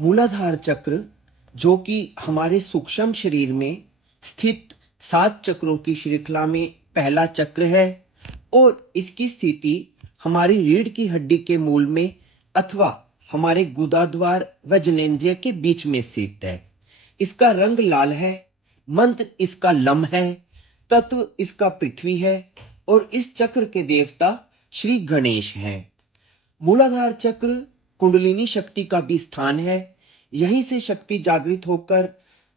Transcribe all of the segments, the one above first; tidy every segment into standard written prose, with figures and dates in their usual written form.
मूलाधार चक्र, जो कि हमारे सूक्ष्म शरीर में स्थित 7 चक्रों की श्रृंखला में पहला चक्र है और इसकी स्थिति हमारी रीढ़ की हड्डी के मूल में अथवा हमारे गुदाद्वार व जननेंद्रिय के बीच में स्थित है। इसका रंग लाल है, मंत्र इसका लम है, तत्व इसका पृथ्वी है और इस चक्र के देवता श्री गणेश हैं। मूलाधार चक्र कुंडलिनी शक्ति का भी स्थान है। यहीं से शक्ति जागृत होकर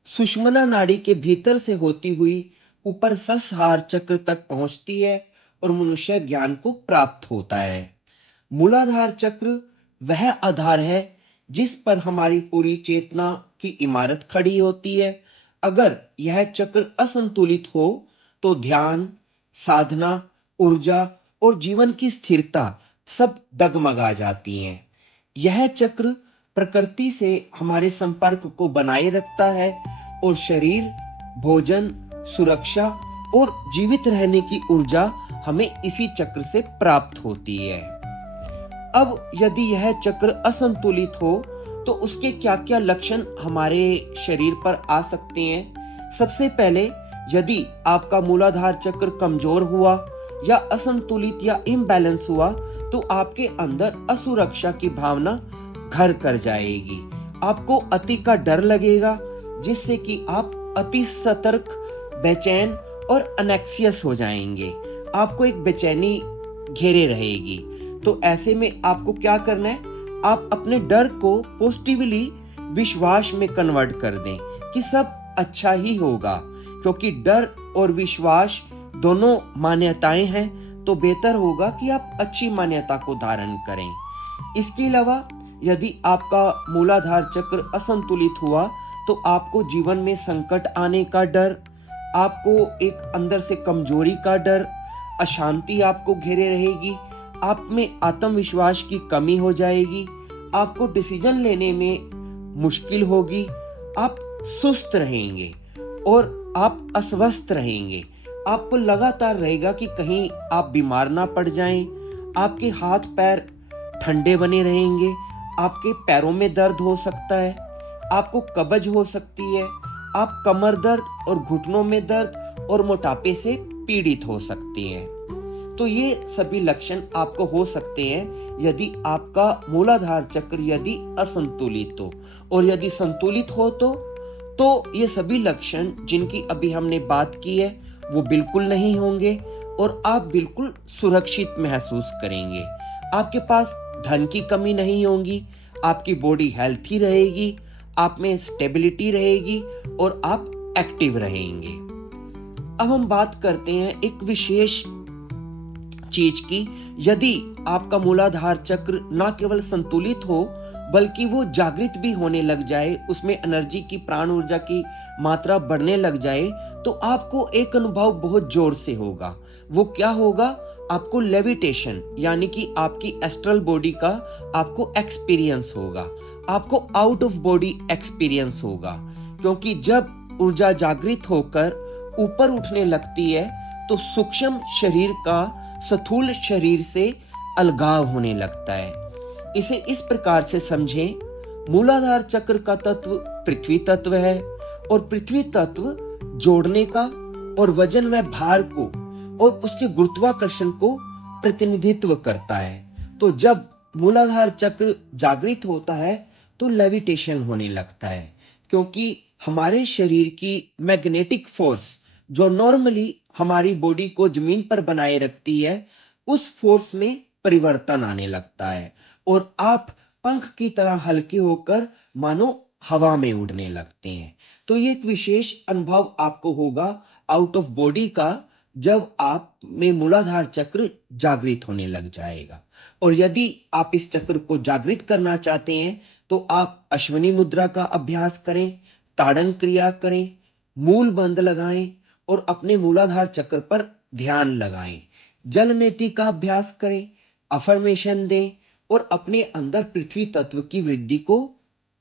सुषुम्ना नाड़ी के भीतर से होती हुई ऊपर सहस्रार चक्र तक पहुंचती है और मनुष्य ज्ञान को प्राप्त होता है। मूलाधार चक्र वह आधार है जिस पर हमारी पूरी चेतना की इमारत खड़ी होती है। अगर यह चक्र असंतुलित हो तो ध्यान, साधना, ऊर्जा और जीवन की स्थिरता सब डगमगा जाती हैं। यह चक्र प्रकृति से हमारे संपर्क को बनाए रखता है और शरीर, भोजन, सुरक्षा और जीवित रहने की ऊर्जा हमें इसी चक्र से प्राप्त होती है। अब यदि यह चक्र असंतुलित हो तो उसके क्या-क्या लक्षण हमारे शरीर पर आ सकते हैं। सबसे पहले, यदि आपका मूलाधार चक्र कमजोर हुआ या असंतुलित या इम्बैलेंस हुआ तो आपके अंदर असुरक्षा की भावना घर कर जाएगी। आपको अति का डर लगेगा जिससे कि आप अति सतर्क, बेचैन और अनेक्सियस हो जाएंगे। आपको एक बेचैनी घेरे रहेगी। तो ऐसे में आपको क्या करना है, आप अपने डर को पॉजिटिवली विश्वास में कन्वर्ट कर दें कि सब अच्छा ही होगा, क्योंकि डर और विश्वास दोनों मान्यताएं हैं। तो बेहतर होगा कि आप अच्छी मान्यता को धारण करें। इसके अलावा यदि आपका मूलाधार चक्र असंतुलित हुआ तो आपको जीवन में संकट आने का डर, आपको एक अंदर से कमजोरी का डर, अशांति आपको घेरे रहेगी, आप में आत्मविश्वास की कमी हो जाएगी, आपको डिसीजन लेने में मुश्किल होगी, आप सुस्त रहेंगे और आप अस्वस्थ रहेंगे। आपको लगातार रहेगा कि कहीं आप बीमार ना पड़ जाएं। आपके हाथ पैर ठंडे बने रहेंगे, आपके पैरों में दर्द हो सकता है, आपको कब्ज हो सकती है, आप कमर दर्द और घुटनों में दर्द और मोटापे से पीड़ित हो सकते हैं। तो ये सभी लक्षण आपको हो सकते हैं यदि आपका मूलाधार चक्र यदि असंतुलित हो। और यदि संतुलित हो तो ये सभी लक्षण जिनकी अभी हमने बात की है वो बिल्कुल नहीं होंगे और आप बिल्कुल सुरक्षित महसूस करेंगे। आपके पास धन की कमी नहीं होगी, आपकी बॉडी हेल्थी रहेगी, आप में स्टेबिलिटी रहेगी और आप एक्टिव रहेंगे। अब हम बात करते हैं एक विशेष चीज की। यदि आपका मूलाधार चक्र ना केवल संतुलित हो बल्कि वो जागृत भी होने लग जाए, उसमें एनर्जी की, प्राण ऊर्जा की मात्रा बढ़ने लग जाए, तो आपको एक अनुभव बहुत जोर से होगा। वो क्या होगा? आपको लेविटेशन यानी कि आपकी एस्ट्रल बॉडी का आपको एक्सपीरियंस होगा, आपको आउट ऑफ बॉडी एक्सपीरियंस होगा। क्योंकि जब ऊर्जा जागृत होकर ऊपर उठने लगती है तो सूक्ष्म शरीर का स्थूल शरीर से अलगाव होने लगता है। इसे इस प्रकार से समझें, मूलाधार चक्र का तत्व पृथ्वी तत्व है और पृथ्वी तत्व जोड़ने का और वजन व भार को और उसके गुरुत्वाकर्षण को प्रतिनिधित्व करता है। तो जब मूलाधार चक्र जागृत होता है तो लेविटेशन होने लगता है, क्योंकि हमारे शरीर की मैग्नेटिक फोर्स जो नॉर्मली हमारी बॉडी को जमीन पर बनाए रखती है, उस फोर्स में परिवर्तन आने लगता है और आप पंख की तरह हल्के होकर मानो हवा में उड़ने लगते हैं। तो ये एक विशेष अनुभव आपको होगा आउट ऑफ बॉडी का जब आप में मूलाधार चक्र जागृत होने लग जाएगा। और यदि आप इस चक्र को जागृत करना चाहते हैं तो आप अश्विनी मुद्रा का अभ्यास करें, ताड़न क्रिया करें, मूल बंध लगाएं और अपने मूलाधार चक्र पर ध्यान लगाएं। जल नेति का अभ्यास करें, अफर्मेशन दें और अपने अंदर पृथ्वी तत्व की वृद्धि को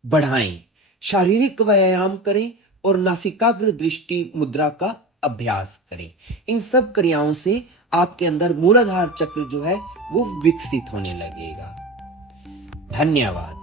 बढ़ाएं। शारीरिक व्यायाम करें और नासिकाग्र दृष्टि मुद्रा का अभ्यास करें। इन सब क्रियाओं से आपके अंदर मूलाधार चक्र जो है वो विकसित होने लगेगा। धन्यवाद।